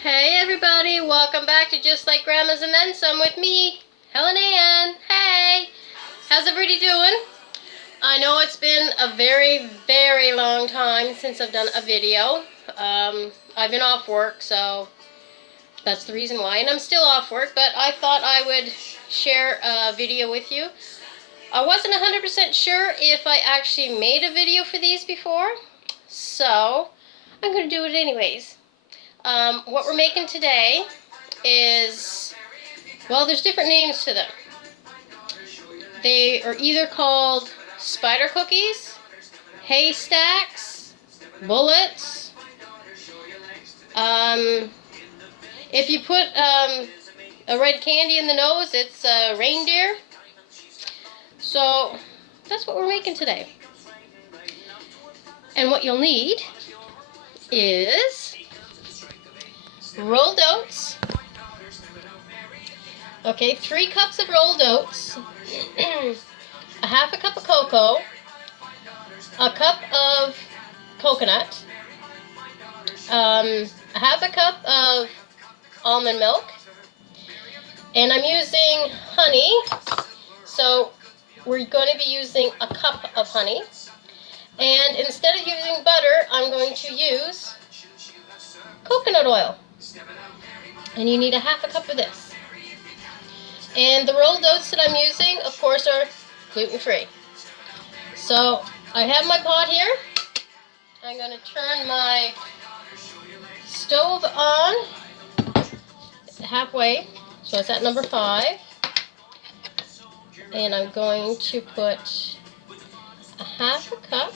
Hey everybody, welcome back to Just Like Grandma's and Then Some with me, Helen Ann. Hey, how's everybody doing? I know it's been a very long time since I've done a video. I've been off work, so that's the reason why, and I'm still off work, but I thought I would share a video with you. I wasn't 100% sure if I actually made a video for these before, so I'm going to do it anyways. What we're making today is, well, there's different names to them. They are either called spider cookies, haystacks, bullets. If you put a red candy in the nose, it's reindeer. So that's what we're making today. And what you'll need is rolled oats. Okay, 3 cups of rolled oats, a half a cup of cocoa, a cup of coconut, a half a cup of almond milk, and I'm using honey, so we're going to be using a cup of honey, and instead of using butter, I'm going to use coconut oil, and you need a half a cup of this. And the rolled oats that I'm using, of course, are gluten-free. So I have my pot here. I'm going to turn my stove on halfway, so it's at number 5. And I'm going to put a half a cup.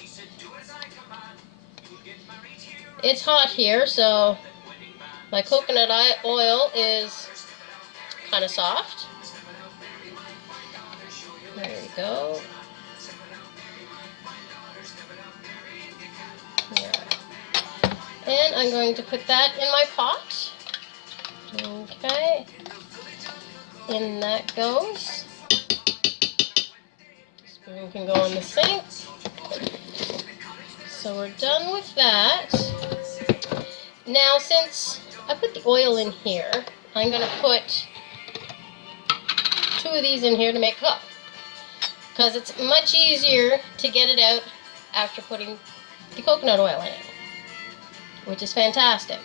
It's hot here, so my coconut oil is kind of soft. There we go. Yeah. And I'm going to put that in my pot. Okay. In that goes. Spoon can go in the sink. So we're done with that. Now, since I put the oil in here, I'm going to put 2 of these in here to make a cup, because it's much easier to get it out after putting the coconut oil in it, which is fantastic.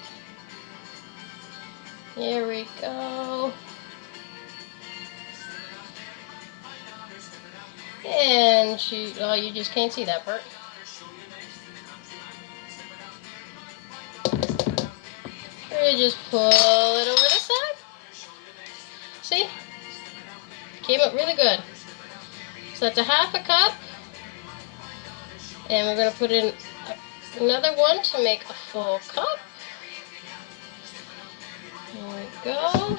Here we go. And oh, you just can't see that part. You just pull it over this side. See? Came up really good. So that's a half a cup. And we're going to put in another one to make a full cup. There we go.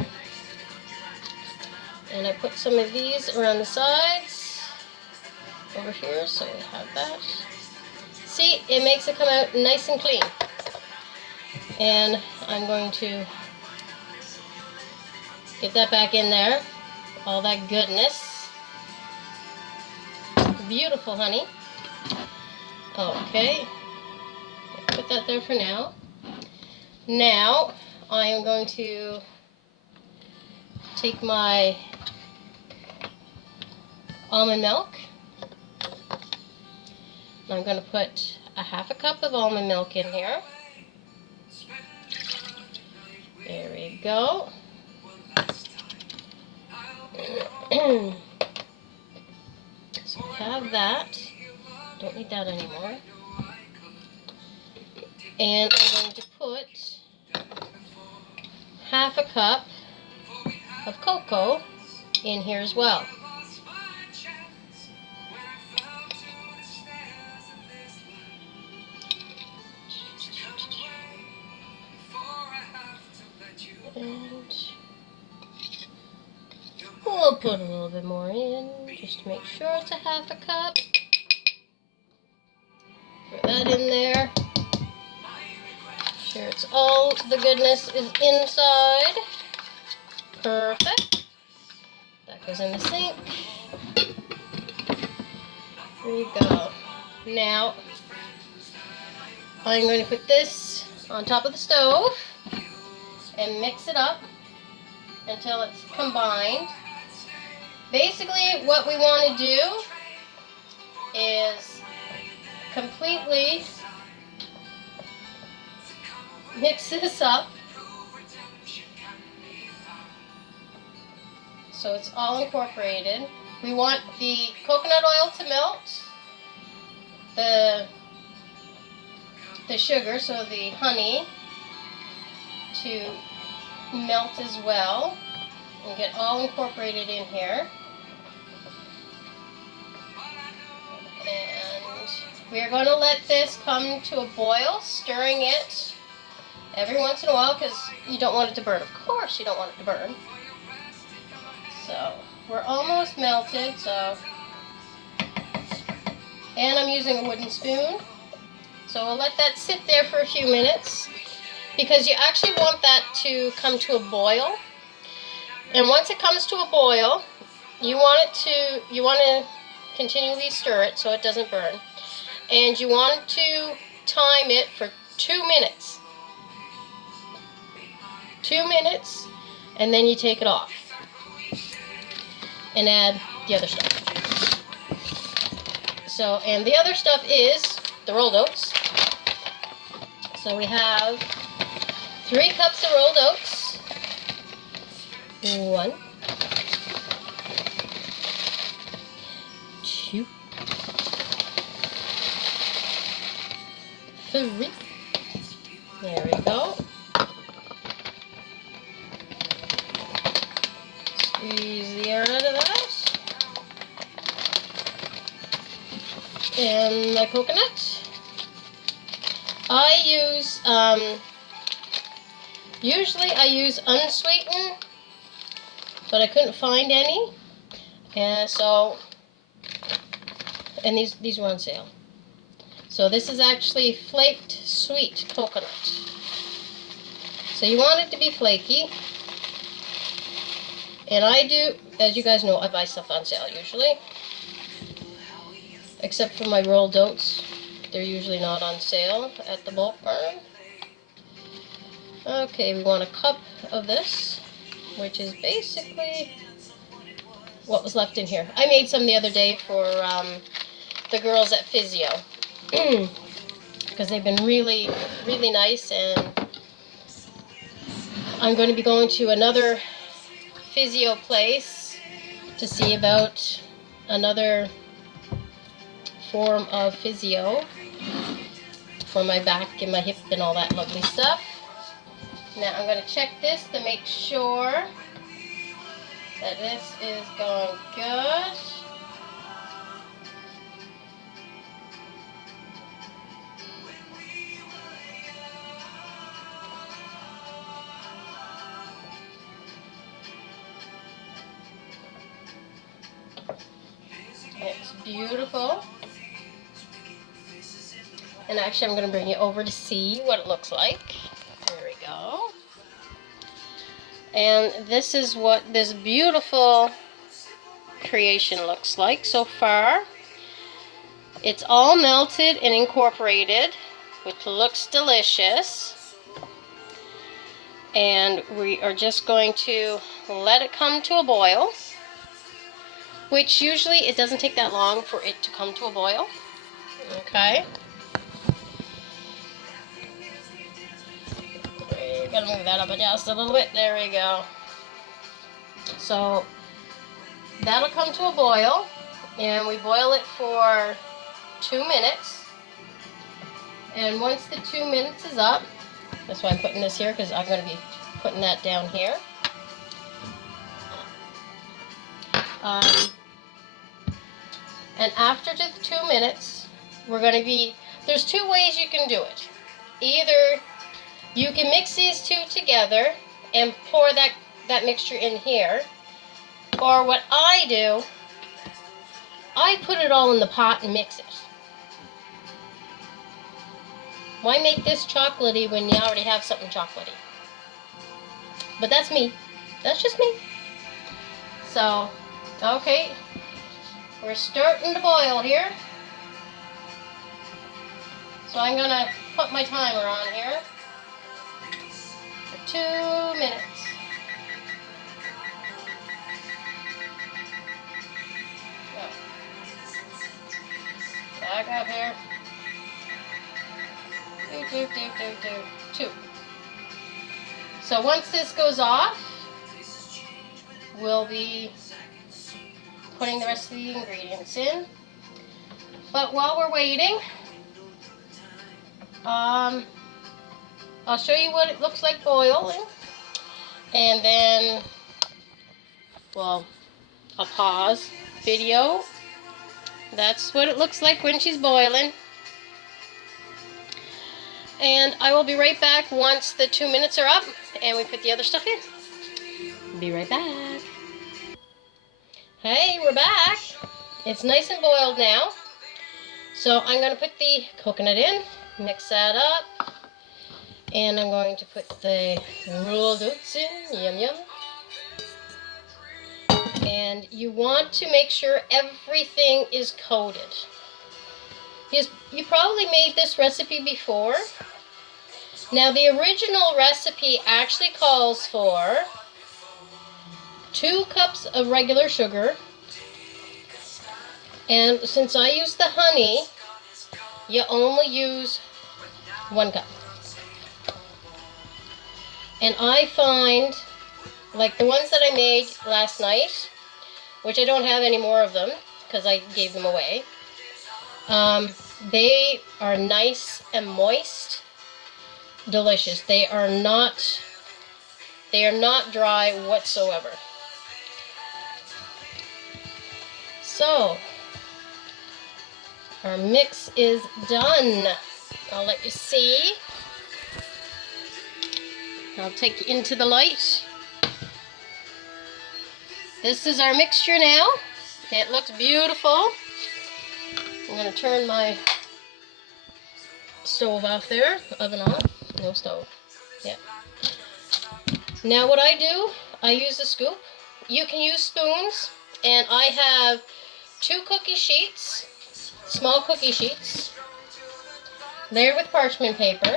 And I put some of these around the sides over here, so we have that. See, it makes it come out nice and clean. And I'm going to get that back in there. All that goodness. Beautiful honey. Okay. Put that there for now. Now, I am going to take my almond milk. I'm going to put a half a cup of almond milk in here. There we go. So we have that. Don't need that anymore. And I'm going to put half a cup of cocoa in here as well. And we'll put a little bit more in, just to make sure it's a half a cup. Put that in there. Sure it's all the goodness is inside. Perfect. That goes in the sink. There we go. Now, I'm going to put this on top of the stove. and mix it up until it's combined. Basically, what we want to do is completely mix this up so it's all incorporated. We want the coconut oil to melt, the sugar, so the honey, to melt as well and get all incorporated in here. And we are going to let this come to a boil, stirring it every once in a while because you don't want it to burn. Of course you don't want it to burn. So we're almost melted, and I'm using a wooden spoon. So we'll let that sit there for a few minutes because you actually want that to come to a boil. And once it comes to a boil, you want to continually stir it so it doesn't burn. And you want to time it for 2 minutes. 2 minutes, and then you take it off and add the other stuff. So, and the other stuff is the rolled oats. So we have 3 cups of rolled oats. 1, 2, 3. There we go. Squeeze the air out of that. And the coconut. I use, usually I use unsweetened, but I couldn't find any. And so, and these were on sale. So this is actually flaked sweet coconut. So you want it to be flaky. And I do, as you guys know, I buy stuff on sale usually. Except for my rolled oats. They're usually not on sale at the bulk barn. Okay, we want a cup of this, which is basically what was left in here. I made some the other day for the girls at Physio. Because they've been really, really nice, and I'm going to be going to another physio place to see about another form of physio for my back and my hip and all that lovely stuff. Now I'm going to check this to make sure that this is going good. It's beautiful. And actually I'm going to bring you over to see what it looks like. There we go. And this is what this beautiful creation looks like so far. It's all melted and incorporated, which looks delicious. And we are just going to let it come to a boil, which usually it doesn't take that long for it to come to a boil. Okay. Gotta move that up just a little bit. There we go. So that'll come to a boil, and we boil it for 2 minutes. And once the 2 minutes is up, that's why I'm putting this here, because I'm going to be putting that down here. And after the 2 minutes, we're going to be, there's 2 ways you can do it. Either you can mix these 2 together and pour that mixture in here. Or what I do, I put it all in the pot and mix it. Why make this chocolatey when you already have something chocolatey? But that's me. That's just me. So, okay. We're starting to boil here. So I'm going to put my timer on here. For 2 minutes. Back up here. Two. So once this goes off, we'll be putting the rest of the ingredients in. But while we're waiting, I'll show you what it looks like boiling, and then, well, I'll pause video. That's what it looks like when she's boiling. And I will be right back once the 2 minutes are up and we put the other stuff in. Be right back. Hey, we're back. It's nice and boiled now. So I'm going to put the coconut in, mix that up, and I'm going to put the rolled oats in. Yum, yum. And you want to make sure everything is coated. You probably made this recipe before. Now the original recipe actually calls for 2 cups of regular sugar, and since I use the honey, you only use 1 cup. And I find, like the ones that I made last night, which I don't have any more of them because I gave them away, they are nice and moist, delicious. They are not dry whatsoever. So our mix is done. I'll let you see. I'll take you into the light. This is our mixture now. It looks beautiful. I'm going to turn my stove off there, oven off, no stove. Yeah. Now what I do, I use a scoop. You can use spoons, and I have 2 cookie sheets, small cookie sheets, layered with parchment paper,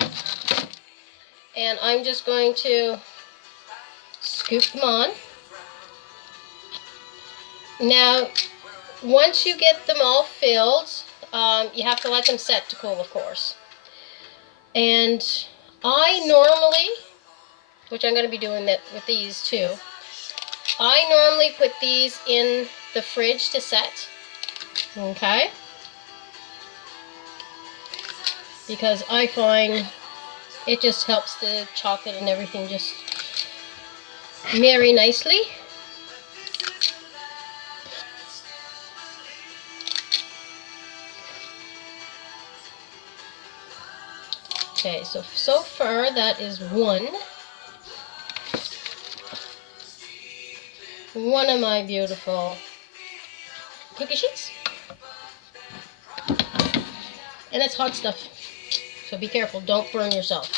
and I'm just going to scoop them on. Now, once you get them all filled, you have to let them set to cool, of course. And I normally, which I'm going to be doing that with these too, I normally put these in the fridge to set, okay? Because I find it just helps the chocolate and everything just marry nicely. Okay, so far that is one of my beautiful cookie sheets. And it's hot stuff, so be careful, don't burn yourself.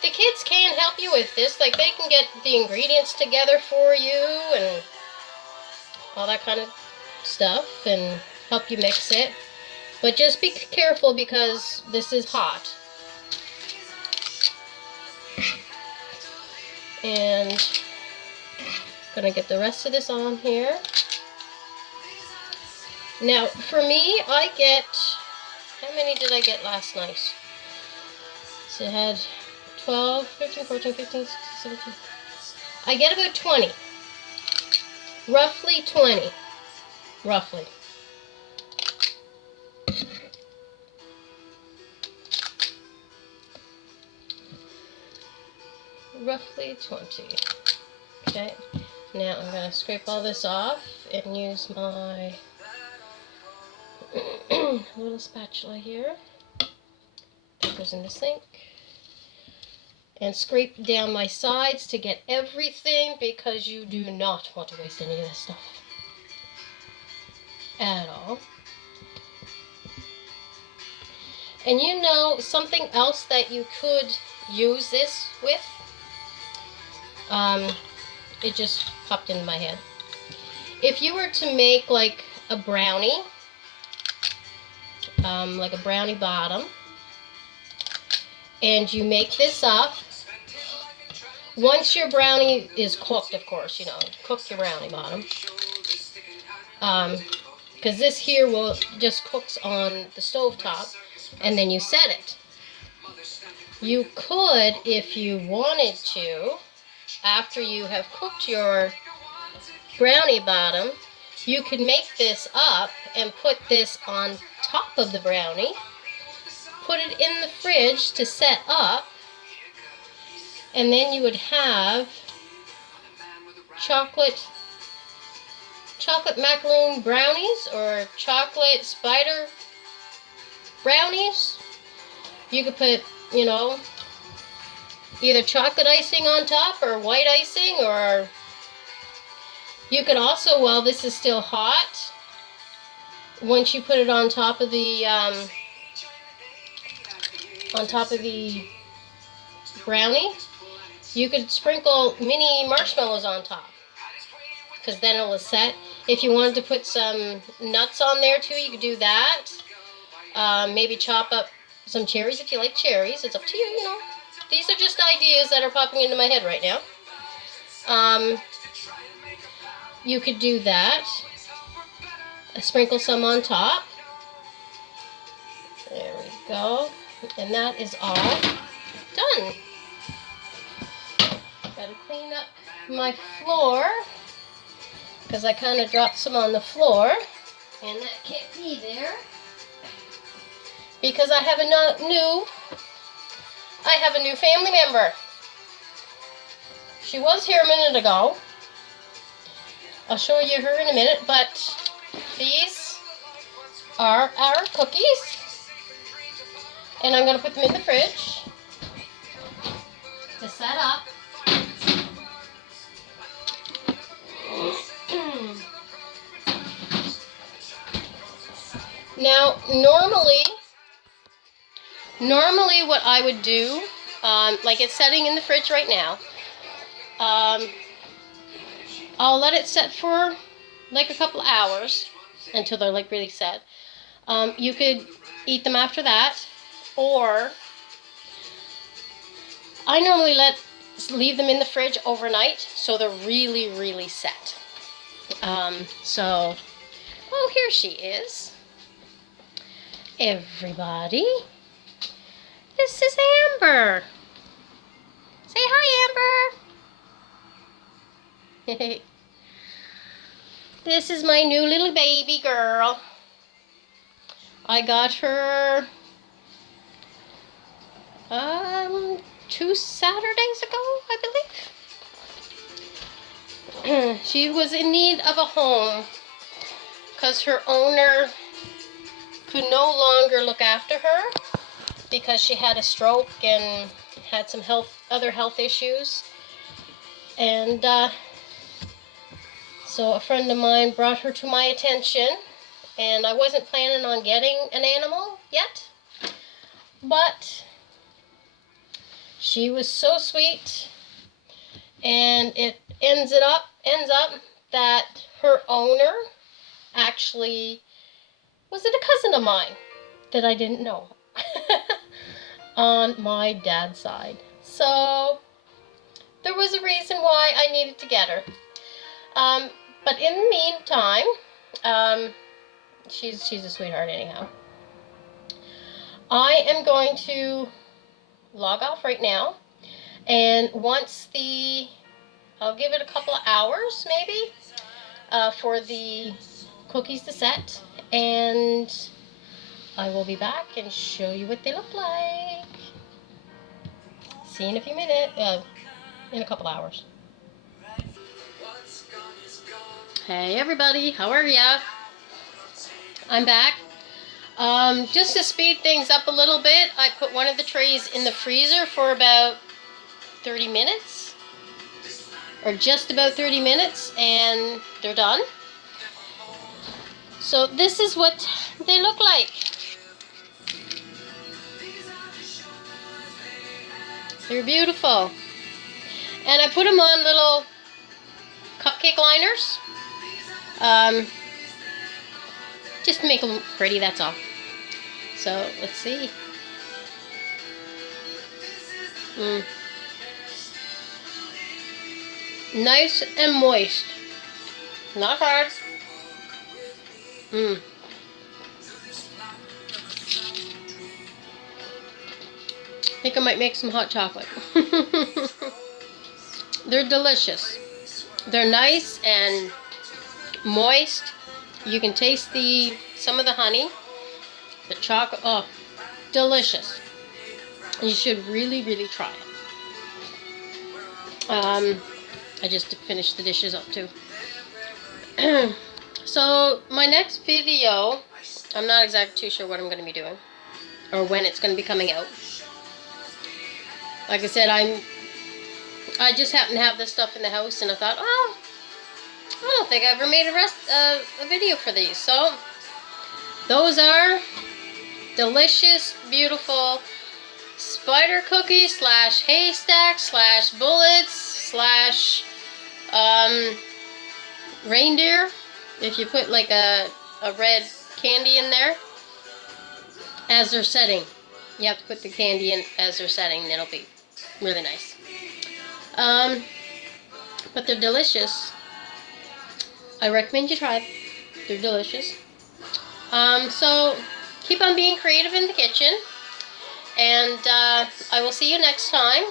The kids can help you with this, like they can get the ingredients together for you and all that kind of stuff and help you mix it. But just be careful because this is hot. And I'm gonna get the rest of this on here. Now, for me, I get, how many did I get last night? So I had 12, 13, 14, 15, 16, 17. I get about 20. Roughly 20. Roughly. Roughly 20. Okay. Now I'm going to scrape all this off and use my little spatula here. That goes in the sink. And scrape down my sides to get everything because you do not want to waste any of this stuff at all. And you know something else that you could use this with? It just popped into my head. If you were to make like a brownie, like a brownie bottom, And you make this up. Once your brownie is cooked, of course, cook your brownie bottom. Because this here will just cooks on the stove top, and then you set it. You could, if you wanted to, after you have cooked your brownie bottom, you could make this up and put this on top of the brownie, put it in the fridge to set up, and then you would have chocolate macaroon brownies or chocolate spider brownies. You could put, either chocolate icing on top or white icing, or you could also, while this is still hot, once you put it on top of the brownie, you could sprinkle mini marshmallows on top, because then it will set. If you wanted to put some nuts on there too, you could do that. Maybe chop up some cherries if you like cherries. It's up to you, These are just ideas that are popping into my head right now. You could do that. Sprinkle some on top. There we go. And that is all done. Gotta clean up my floor, because I kind of dropped some on the floor, and that can't be there, because I have a new family member. She was here a minute ago. I'll show you her in a minute, but these are our cookies, and I'm going to put them in the fridge to set up. Now, normally what I would do, like it's setting in the fridge right now, I'll let it set for like a couple lehours until they're like really set. You could eat them after that, or I normally leave them in the fridge overnight so they're really, really set. Oh, here she is. Everybody, this is Amber. Say hi, Amber. This is my new little baby girl. I got her 2 Saturdays ago, I believe. She was in need of a home because her owner could no longer look after her because she had a stroke and had some other health issues. And so a friend of mine brought her to my attention, and I wasn't planning on getting an animal yet, but she was so sweet, and it ends up that her owner actually was a cousin of mine that I didn't know on my dad's side. So there was a reason why I needed to get her. But in the meantime, she's a sweetheart anyhow. I am going to log off right now, and I'll give it a couple of hours maybe for the cookies to set, and I will be back and show you what they look like. See you in a few minutes, in a couple hours. Hey everybody, how are ya? I'm back. Just to speed things up a little bit, I put one of the trays in the freezer for about 30 minutes, or just about 30 minutes, and they're done. So this is what they look like. They're beautiful. And I put them on little cupcake liners. Just to make them pretty, that's all. So let's see. Mm. Nice and moist. Not hard. Mm. I think I might make some hot chocolate. They're delicious. They're nice and moist. You can taste some of the honey, the chocolate. Oh, delicious. You should really, really try it. I just finished the dishes up too. So my next video, I'm not exactly too sure what I'm going to be doing or when it's going to be coming out. Like I said, I just happen to have this stuff in the house, and I thought, oh, I don't think I ever made a video for these. So those are delicious, beautiful spider cookies slash haystack slash bullets slash reindeer. If you put like a red candy in there as they're setting. You have to put the candy in as they're setting, and it'll be really nice. But they're delicious. I recommend you try them. They're delicious. So keep on being creative in the kitchen, and I will see you next time.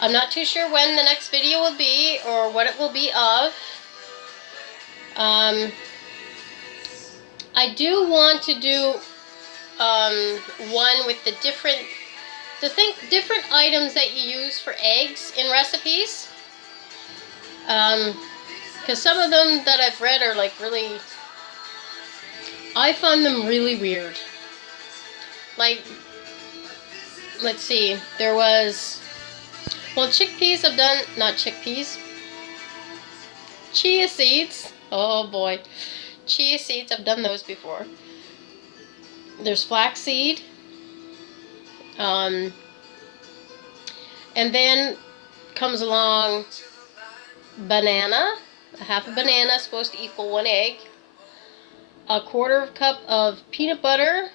I'm not too sure when the next video will be or what it will be of. I do want to do one with the different items that you use for eggs in recipes. Because some of them that I've read are like really, I found them really weird. Like, let's see, there was, well, chickpeas I've done, not chickpeas, chia seeds. Oh boy, chia seeds, I've done those before. There's flaxseed. And then comes along banana. A half a banana is supposed to equal 1 egg. A quarter cup of peanut butter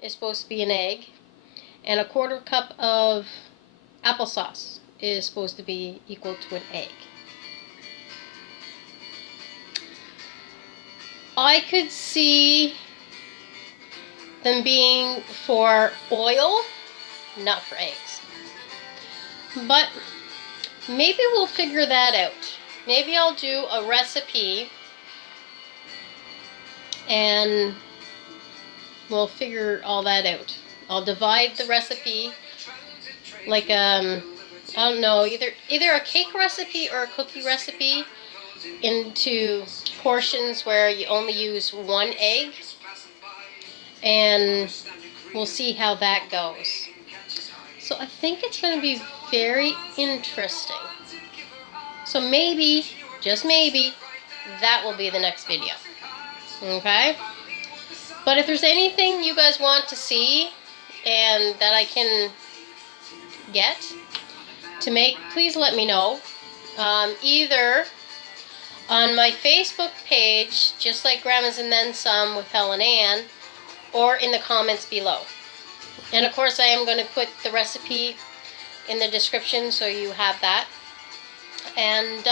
is supposed to be an egg. And a quarter cup of applesauce is supposed to be equal to an egg. I could see them being for oil, not for eggs. But maybe we'll figure that out. Maybe I'll do a recipe and we'll figure all that out. I'll divide the recipe like I don't know, either a cake recipe or a cookie recipe into portions where you only use 1 egg, and we'll see how that goes. So I think it's going to be very interesting. So maybe, just maybe, that will be the next video. Okay? But if there's anything you guys want to see and that I can get to make, please let me know. Either on my Facebook page, Just Like Grandma's and Then Some with Helen Ann, or in the comments below. And of course I am going to put the recipe in the description so you have that. And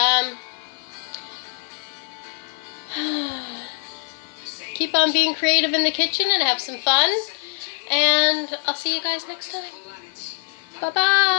keep on being creative in the kitchen and have some fun. And I'll see you guys next time. Bye-bye.